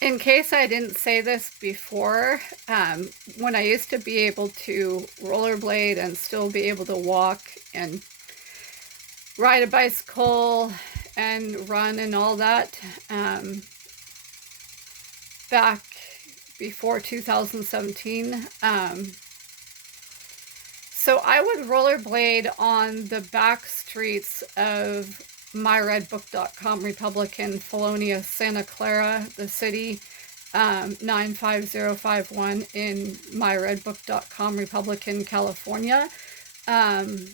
In case I didn't say this before, when I used to be able to rollerblade and still be able to walk and ride a bicycle and run and all that, back before 2017, so I would rollerblade on the back streets of myredbook.com, Republican, Felonia, Santa Clara, the city, 95051 in myredbook.com, Republican, California. And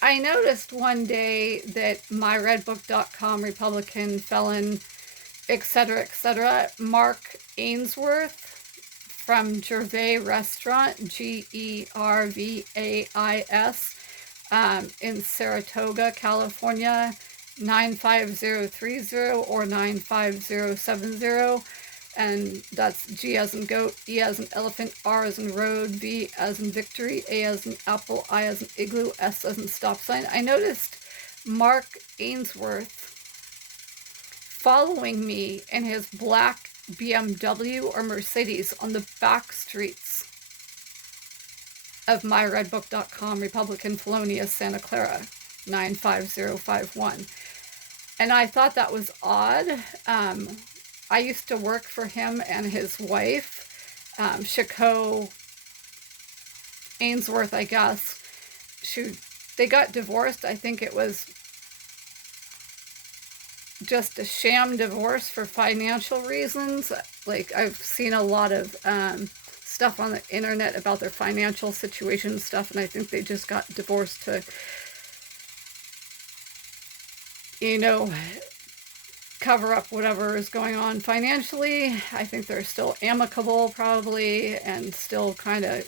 I noticed one day that myredbook.com, Republican, felon, etc., Mark Ainswoerth from Gervais Restaurant, Gervais, in Saratoga, California, 95030 or 95070. And that's G as in goat, E as in elephant, R as in road, V as in victory, A as in apple, I as in igloo, S as in stop sign. I noticed Mark Ainswoerth following me in his black BMW or Mercedes on the back streets of myredbook.com, Republican, Felonia, Santa Clara, 95051. And I thought that was odd. I used to work for him and his wife, Chico Ainswoerth, I guess. They got divorced. I think it was just a sham divorce for financial reasons. Like, I've seen a lot of stuff on the internet about their financial situation and stuff, and I think they just got divorced to, cover up whatever is going on financially. I think they're still amicable, probably, and still kind of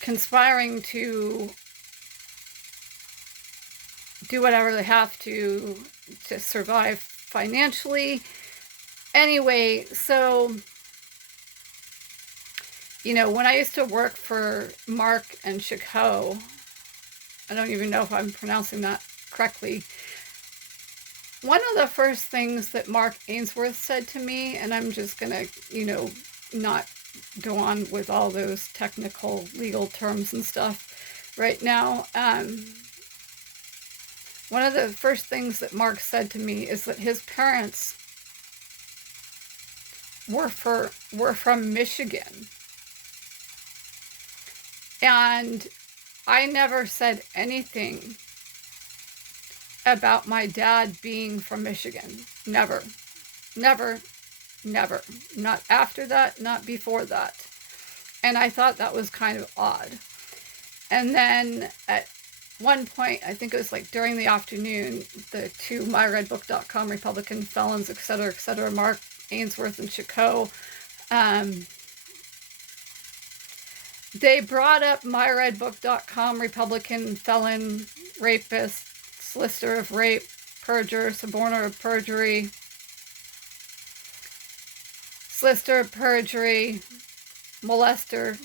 conspiring to do whatever they have to survive financially. Anyway, so, when I used to work for Mark and Chico, I don't even know if I'm pronouncing that correctly, one of the first things that Mark Ainswoerth said to me, and I'm just going to, not go on with all those technical legal terms and stuff right now. One of the first things that Mark said to me is that his parents were from Michigan. And I never said anything about my dad being from Michigan. Never. Never. Never. Not after that, not before that. And I thought that was kind of odd. And then at one point, I think it was like during the afternoon, the two myredbook.com Republican felons, etc., Mark Ainswoerth and Chico, they brought up myredbook.com Republican felon, rapist, solicitor of rape, perjurer, suborner of perjury, solicitor of perjury, molester,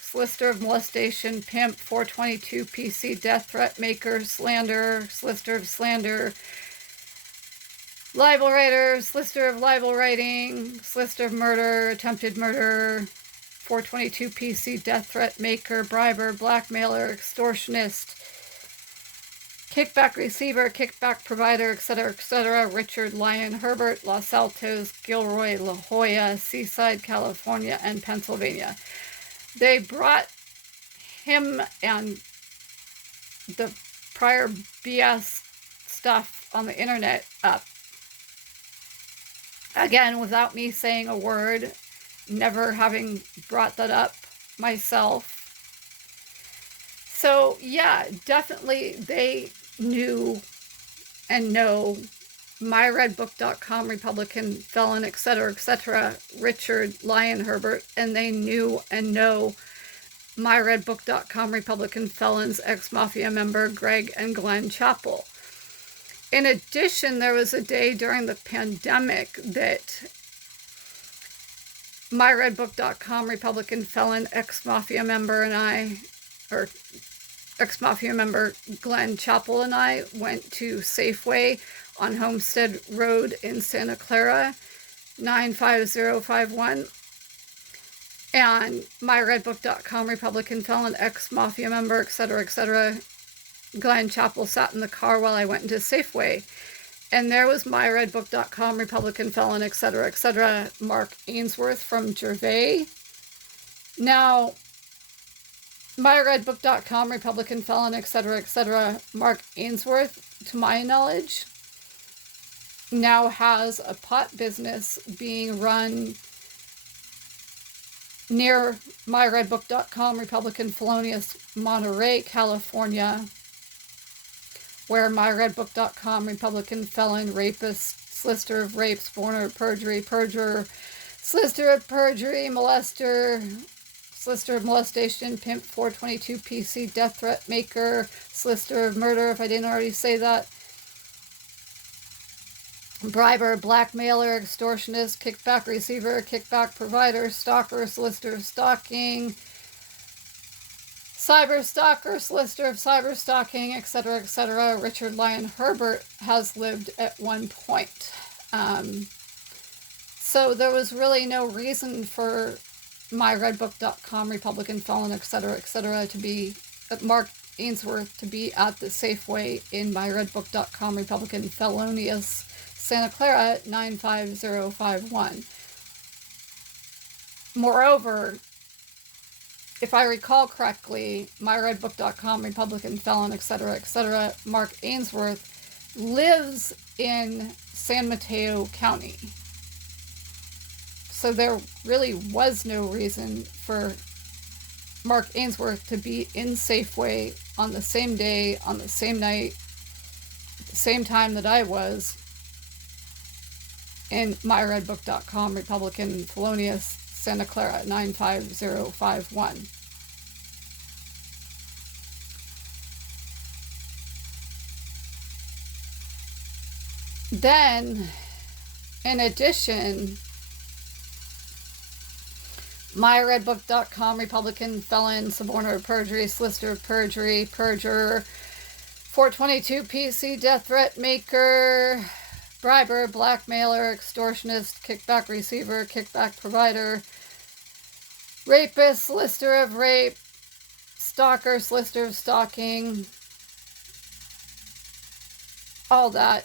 solicitor of molestation, pimp, 422 PC, death threat maker, slander, solicitor of slander, libel writer, solicitor of libel writing, solicitor of murder, attempted murder, 422 PC, death threat maker, briber, blackmailer, extortionist, kickback receiver, kickback provider, etc., Richard Lyon Herbert, Los Altos, Gilroy, La Jolla, Seaside, California, and Pennsylvania. They brought him and the prior BS stuff on the internet up. Again, without me saying a word, never having brought that up myself. So, yeah, definitely they knew and know myredbook.com Republican felon, etc., Richard Lyon Herbert, and they knew and know myredbook.com Republican felons, ex-mafia member Greg and Glenn Chappell. In addition, there was a day during the pandemic that myredbook.com Republican felon, ex-mafia member, and I, or ex-Mafia member Glenn Chappell and I went to Safeway on Homestead Road in Santa Clara, 95051. And myredbook.com, Republican felon, ex-Mafia member, etc., Glenn Chappell sat in the car while I went into Safeway. And there was myredbook.com, Republican felon, etc., Mark Ainsworth from Gervais. Now, myredbook.com, Republican felon, etc., Mark Ainsworth, to my knowledge, now has a pot business being run near myredbook.com, Republican Felonious, Monterey, California, where myredbook.com, Republican felon, rapist, solicitor of rape, suborner of perjury, perjurer, solicitor of perjury, molester, solicitor of molestation, pimp, 422 PC, death threat maker, solicitor of murder, if I didn't already say that, briber, blackmailer, extortionist, kickback receiver, kickback provider, stalker, solicitor of stalking, cyber stalker, solicitor of cyber stalking, etc., Richard Lyon Herbert has lived at one point. So there was really no reason for myredbook.com, Republican felon, etc., to be Mark Ainsworth to be at the Safeway in myredbook.com, Republican felonious, Santa Clara, 95051. Moreover, if I recall correctly, myredbook.com, Republican felon, etc., Mark Ainsworth lives in San Mateo County. So there really was no reason for Mark Ainsworth to be in Safeway on the same day, on the same night, at the same time that I was in myredbook.com, Republican felonious, Santa Clara, 95051. Then, in addition, myredbook.com, Republican felon, suborner of perjury, solicitor of perjury, perjurer, 422 PC, death threat maker, briber, blackmailer, extortionist, kickback receiver, kickback provider, rapist, solicitor of rape, stalker, solicitor of stalking, all that.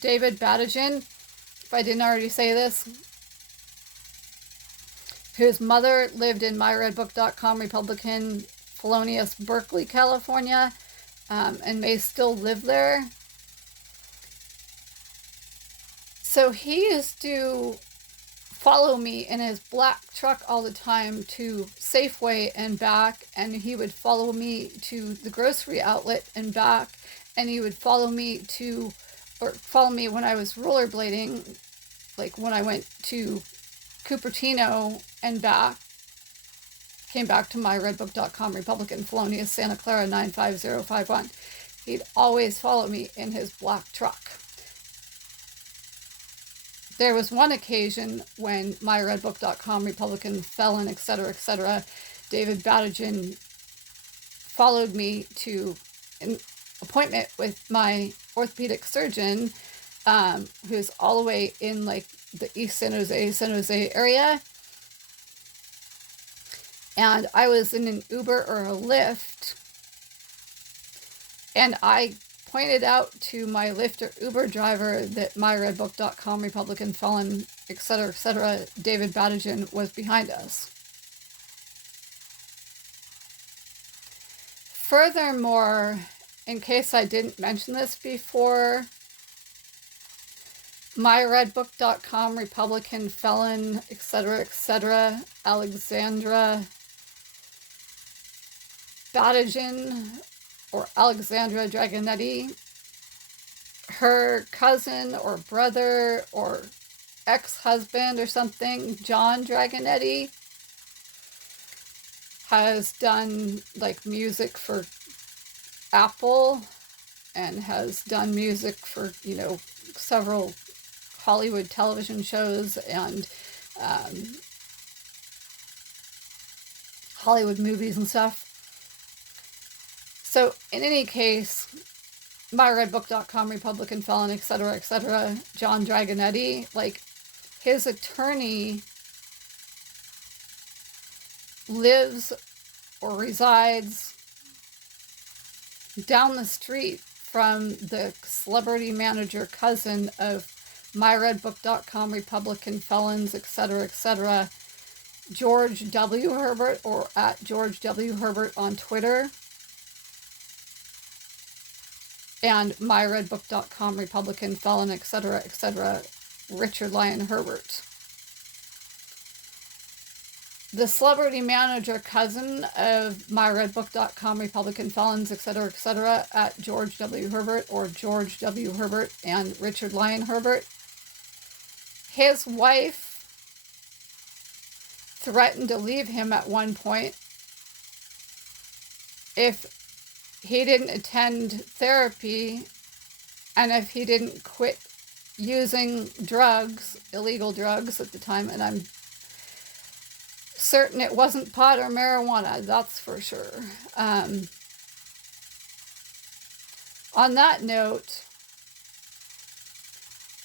David Battagin, if I didn't already say this, whose mother lived in myredbook.com, Republican felonious, Berkeley, California, and may still live there. So he used to follow me in his black truck all the time to Safeway and back, and he would follow me to the grocery outlet and back, and he would follow me when I was rollerblading, like when I went to Cupertino and back, came back to myredbook.com, Republican felonious, Santa Clara, 95051. He'd always follow me in his black truck. There was one occasion when myredbook.com, Republican felon, etc., David Battagin followed me to an appointment with my orthopedic surgeon, who's all the way in like the East San Jose area. And I was in an Uber or a Lyft, and I pointed out to my Lyft or Uber driver that myredbook.com, Republican felon, etc., David Battagin was behind us. Furthermore, in case I didn't mention this before, myredbook.com, Republican felon, etc., Alexandra Battagin, or Alexandra Dragonetti, her cousin or brother or ex-husband or something, John Dragonetti, has done like music for Apple and has done music for, several Hollywood television shows and Hollywood movies and stuff. So in any case, myredbook.com, Republican felon, etc., John Dragonetti, like, his attorney lives or resides down the street from the celebrity manager cousin of myredbook.com, Republican felons, etc., George W. Herbert, or at George W. Herbert on Twitter, and myredbook.com, Republican felon, etc., Richard Lyon Herbert. The celebrity manager cousin of myredbook.com, Republican felons, etc., at George W. Herbert, or George W. Herbert and Richard Lyon Herbert. His wife threatened to leave him at one point if he didn't attend therapy and if he didn't quit using drugs, illegal drugs at the time, and I'm certain it wasn't pot or marijuana, that's for sure. On that note,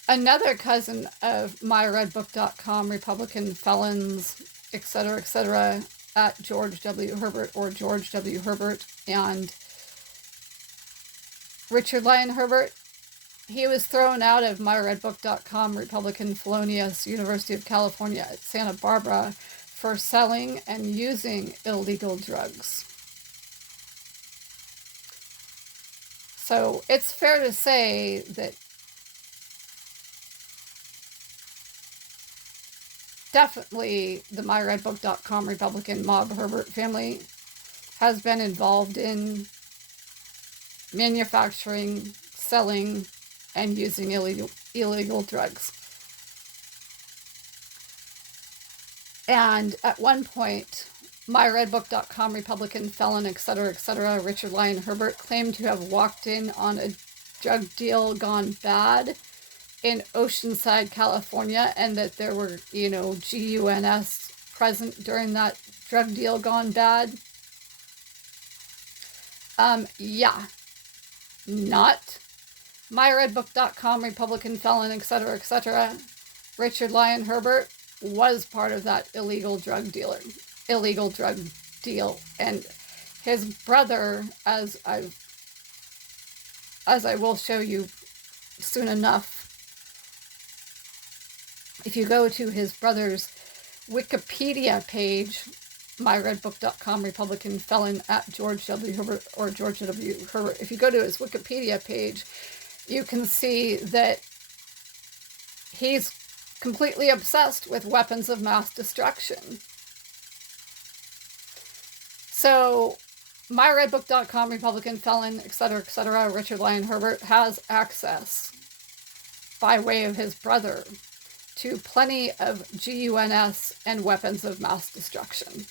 another cousin of myredbook.com, Republican felons, etc., at George W. Herbert, or George W. Herbert and Richard Lyon Herbert, he was thrown out of myredbook.com, Republican felonious, University of California at Santa Barbara, for selling and using illegal drugs. So it's fair to say that definitely the myredbook.com Republican mob Herbert family has been involved in manufacturing, selling, and using illegal drugs. And at one point, myredbook.com Republican felon, etc., Richard Lyon Herbert claimed to have walked in on a drug deal gone bad in Oceanside, California, and that there were, GUNS present during that drug deal gone bad. Yeah. Not myredbook.com Republican felon, etc., Richard Lyon Herbert was part of that illegal drug deal, and his brother, as I will show you soon enough, if you go to his brother's Wikipedia page, myredbook.com Republican felon at George W. Herbert, or George W. Herbert, if you go to his Wikipedia page, you can see that he's completely obsessed with weapons of mass destruction. So myredbook.com Republican felon, etc., Richard Lyon Herbert has access by way of his brother to plenty of GUNS and weapons of mass destruction.